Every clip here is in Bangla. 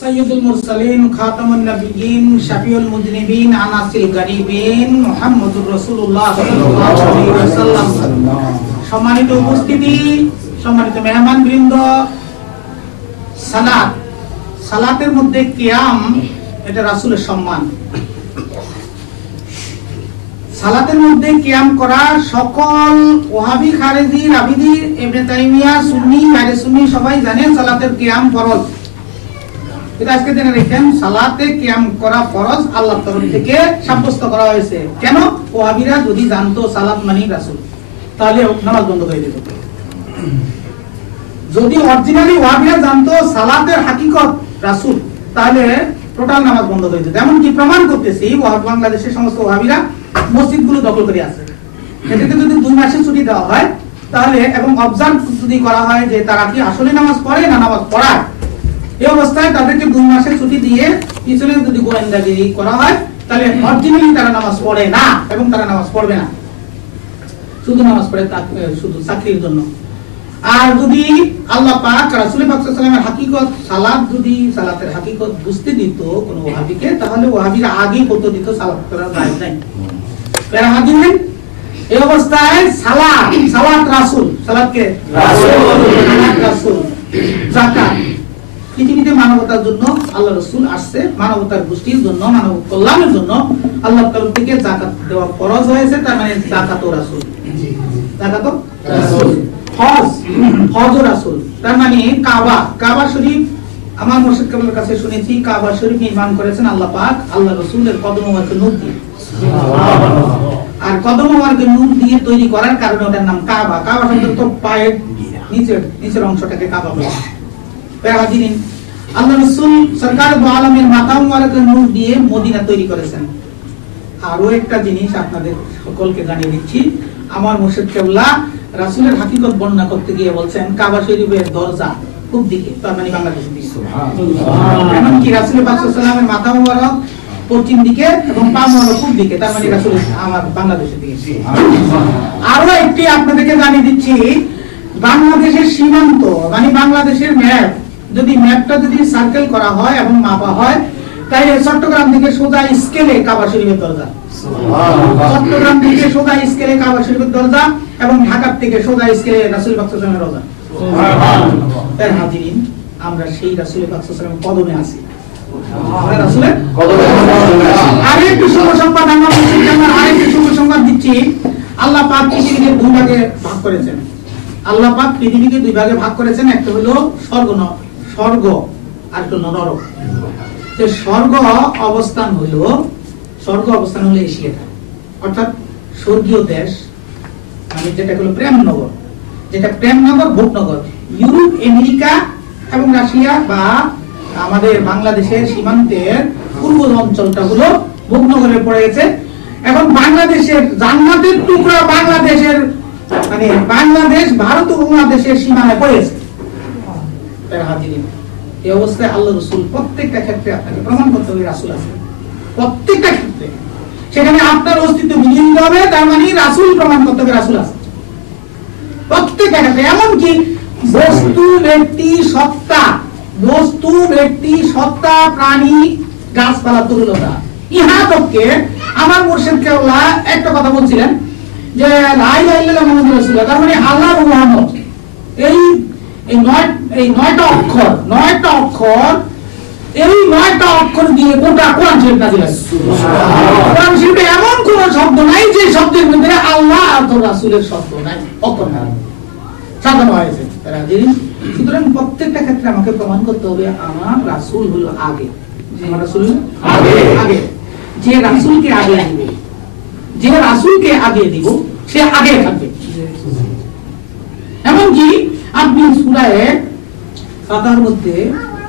সাইয়্যিদুল মুরসালিন খাতামুন নবিয়্যিন শাফিউল মুযনিবিন আনাসিল গরিবিন মুহাম্মদুর রাসূলুল্লাহ সাল্লাল্লাহু আলাইহি ওয়াসাল্লাম। সম্মানিত উপস্থিতি, সম্মানিত মেহমানবৃন্দ, সালাতের মধ্যে কিয়াম এটা রাসূলের সম্মান। সালাতের মধ্যে কিয়াম করা সকল ওয়াহাবি, খারেজি, রাবিদি, ইবনে তাইমিয়া, সুন্নি, গায়রে সুন্নি সবাই জানেন সালাতের কিয়াম ফরজ। এটা আজকে জেনে রাখেন, সালাতে কিয়াম করা ফরজ আল্লাহর তরফ থেকে সাব্যস্ত করা হয়েছে। কেন? ওয়াহাবিরা যদি জানতো সালাত মানে রাসূল, তাহলে নামাজ বন্ধ করে দিত। যদি অরিজিনালি ওয়াহাবিরা জানতো সালাতের হাকিকত রাসূল, তাহলে টোটাল নামাজ বন্ধ করে দিত। এমন কি প্রমাণ করতেছি, বাংলাদেশের সমস্ত ওয়াহাবিরা মসজিদগুলো দখল করে আছে। এটাকে যদি 2 মাসের ছুটি দেওয়া হয় তাহলে, এবং অবজার্ভ যদি করা হয় যে তারা কি আসলে নামাজ পড়ে না নামাজ পড়ায়, এই অবস্থায় তাদেরকে 2 মাসের ছুটি দিয়ে পিছনে যদি গোয়েন্দাগিরি করা হয়, তাহলে অরিজিনালি তারা নামাজ পড়ে না এবং তারা নামাজ পড়বে না, শুধু নামাজ পড়ে শুধু চাকরির জন্য। আর যদি আল্লাহ পাক রাসূল পাক সাল্লাল্লাহু আলাইহি ওয়াসাল্লামের হাকিকত সালাতের হাকিকত বুঝতে দিত কোন ওয়াহাবিকে, তাহলে ওয়াহাবিরা আগেই বলতে দিত সালাত করার দায় নাই। প্যারা হাদিসের এই অবস্থায় সালাত রাসূল, সালাতকে রাসূল, যাকাত পৃথিবীতে মানবতার জন্য আল্লাহ রাসূল আসছে, মানবতার গোষ্ঠীর জন্য, মানব কল্যাণের জন্য আল্লাহর তরফ থেকে যাকাত দেওয়া ফরজ হয়েছে। তার মানে যাকাত ও রাসূল, যাকাত ও রাসূল, হজ ও রাসূল। তার মানে কাবা শরীফ, আমার মুর্শিদ কাবলার কাছে শুনেছি কাবা শরীফ নির্মাণ করেছেন আল্লাহ পাক আল্লাহ রাসূলের কদম মুবারকে নূর দিয়ে। আর কদম মুবারকে নূর দিয়ে তৈরি করার কারণে ওটার নাম কাবা। কাবা শব্দ তো পায়ের নিচের অংশটাকে কাবা বলে। আল্লাহ রাসূল সরকার দু আলমের মাথা মুবারকের নূর দিয়ে মদিনা তৈরি করেছেন। আরো একটা জিনিস আপনাদের সকলকে জানিয়ে দিচ্ছি, আমার মুর্শিদ কেবলা রাসূলের হাকিকত বর্ণনা করতে গিয়ে বলছেন কাবা শরীফের দরজা পূব দিকে, তার মানে বাংলাদেশের দিকে। সুবহানাল্লাহ। এমনকি রাসূল পাক সাল্লাল্লাহু আলাইহি ওয়াসাল্লামের মাথা মুবারক পশ্চিম দিকে এবং পা মুবারক পূব দিকে, তার মানে রাসূল আমার বাংলাদেশের দিকে। সুবহানাল্লাহ। আরো একটি আপনাদেরকে জানিয়ে দিচ্ছি, বাংলাদেশের সীমান্ত মানে বাংলাদেশের ম্যাপ, যদি ম্যাপটা যদি সার্কেল করা হয় এবং মাপা হয়, তাহলে চট্টগ্রাম থেকে সোজা স্কেলে কাবা শরীফের দরজা, চট্টগ্রাম থেকে সোজা স্কেলে কাবা শরীফের দরজা এবং ঢাকা থেকে সোজা স্কেলে রাসূল পাক সাল্লাল্লাহু আলাইহি ওয়াসাল্লামের রওজা। তার হাজিরিন, আমরা সেই রাসূল পাক সাল্লাল্লাহু আলাইহি ওয়াসাল্লামের কদমে আছি, আমরা রাসূলের কদমে আছি। আরেকটি শুভ সংবাদ, আরেকটি শুভ সংবাদ দিচ্ছি, আল্লাহ পাক পৃথিবীকে 2 ভাগে ভাগ করেছেন। আল্লাহ পাক পৃথিবীকে 2 ভাগে ভাগ করেছেন, একটা হলো স্বর্গ আর একটা হলো নরক। যে স্বর্গ অবস্থান হলো এশিয়াটা, অর্থাৎ স্বর্গীয় দেশ, মানে যেটা হলো প্রেমনগর, ভোটনগর। ইউরোপ, আমেরিকা এবং রাশিয়া বা আমাদের বাংলাদেশের সীমান্তের পূর্ব অঞ্চলটা হলো ভোটনগরে পড়ে গেছে। এখন বাংলাদেশের জান্নাতের টুকরা বাংলাদেশের মানে বাংলাদেশ ভারত উপমহাদেশের সীমানায় পড়েছে। এই অবস্থায় আল্লাহ রাসূল প্রত্যেকটা ক্ষেত্রে আপনাকে প্রমাণ করতে হবে রাসূল আছে, প্রত্যেকটা ক্ষেত্রে সেখানে আপনার অস্তিত্ব বিলীন হবে, তার মানে রাসূল প্রমাণ করতে হবে রাসূল আছে প্রত্যেকটা ক্ষেত্রে। এমনকি বস্তু, ব্যক্তি, সত্তা, প্রাণী, গাছপালা, তরুলতা, ইহা তককে আমার মুর্শিদ কেবলা একটা কথা বলছিলেন যে লা ইলাহা ইল্লাল্লাহ মুহাম্মাদুর রাসূলুল্লাহ, তার মানে আল্লাহ ও মুহাম্মদ, এই 9টা অক্ষর দিয়ে গোটা কোরআন শরীফ নাযিল হয়েছে। কোরআন শরীফে এমন কোন শব্দ নাই যে শব্দের মধ্যে আল্লাহ আর রাসূলের শব্দ নাই, অক্ষর নাই, সাজানো হয়েছে। সুতরাং প্রত্যেকটা ক্ষেত্রে আমাকে প্রমাণ করতে হবে আমার রাসূল হলো আগে, আমার রাসূল আগে। যে রাসূলকে আগে দিব সে আগে থাকবে। এমনকি আপনি সূরা ফাতিহার মধ্যে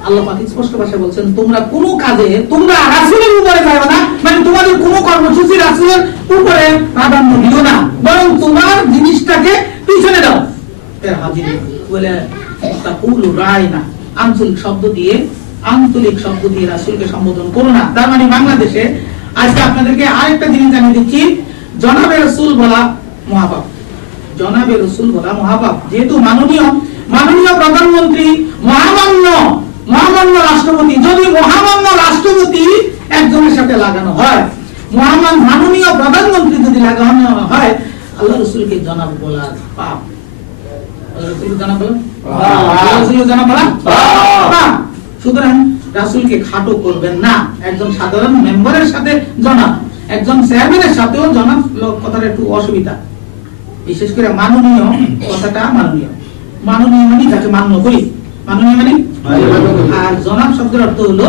আল্লাহ পাক স্পষ্ট ভাষায় বলছেন, তোমরা কোনো কাজে তোমরা রাসূলের উপরে যাও না, মানে তোমাদের কোনো কর্মসূচি রাসূলের উপরে প্রাধান্য দিও না, বরং তোমার জিনিসটাকে পিছনে দাও। এর হাজির বলে তাকুলু রাইনা, আঞ্চলিক শব্দ দিয়ে রাসূলকে সম্বোধন করো না। তার মানে বাংলাদেশে আজকে আপনাদেরকে আরেকটা জিনিস জানিয়ে দিচ্ছি, জনাবে রাসূল বলা মহাপাপ, যেহেতু মাননীয় প্রধানমন্ত্রী মহামান্য রাষ্ট্র রাষ্ট্রপতি, যদি মহামান্য রাষ্ট্রপতি একজনের সাথে লাগানো হয়, মহামান্য মাননীয় প্রধানমন্ত্রী যদি লাগানো হয়, আল্লাহ রাসূলকে জনাব বলা পাপ। আল্লাহ রাসূলকে জনাব বলা আল্লাহ রাসূলকে জনাব বলা পাপ। সুতরাং রাসূলকে খাটো করবেন না। একজন সাধারণ মেম্বারের সাথে জনাব, একজন চেয়ারম্যানের সাথেও জনাব কথাটা একটু অসুবিধা। বিশেষ করে মাননীয় কথাটা মাননীয়, মাননীয় মানে তাকে মান্য করি, মাননীয় মানে। আর জনাব শব্দের অর্থ হলো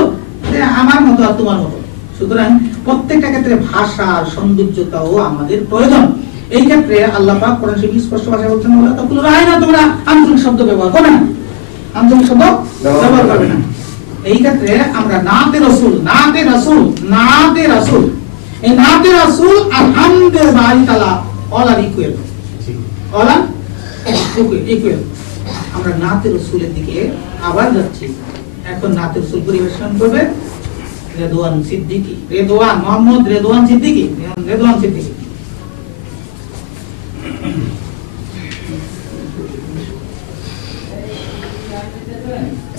যে আমার মতো আর তোমার মতো। সুতরাং প্রত্যেকটা ক্ষেত্রে ভাষা সৌন্দর্যতাও আমাদের প্রয়োজন। এই ক্ষেত্রে আল্লাহ পাক কোরআন শরীফে স্পষ্ট ভাষায় বলছেন, ওয়ালা তাকুলু রাইনা, তোমরা আঞ্চলিক শব্দ ব্যবহার করবে না, আঞ্চলিক শব্দ ব্যবহার করবে না। এই ক্ষেত্রে আমরা নাতে রাসূল, নাতে রাসূল, নাতে রাসূল, এই নাতে রাসূল আর হামদে বাড়ি তাআলা অল আর ইকুয়াল, অল আর ইকুয়াল। আমরা নাতে রাসূলের দিকে আবার যাচ্ছি। এখন নাতে রাসূল পরিবেশন করবে রেদওয়ান সিদ্দিকী, রেদওয়ান মোহাম্মদ রেদওয়ান সিদ্দিকী, রেদওয়ান সিদ্দিকী।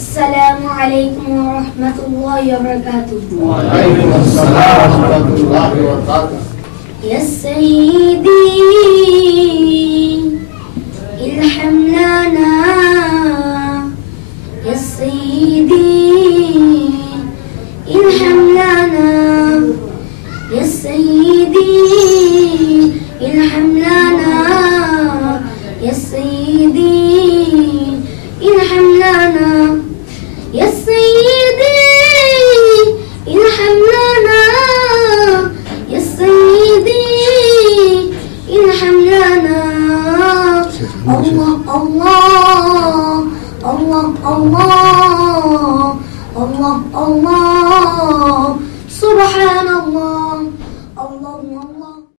السلام عليكم ورحمة الله وبركاته. وعليكم السلام ورحمة الله وبركاته. يا سيدي الحم لنا، يا سيدي الحم لنا، يا سيدي الحم لنا، يا سيدي الحم لنا، يا سيدي الحم لنا، يا سيدي الحم لنا. الله الله الله الله الله الله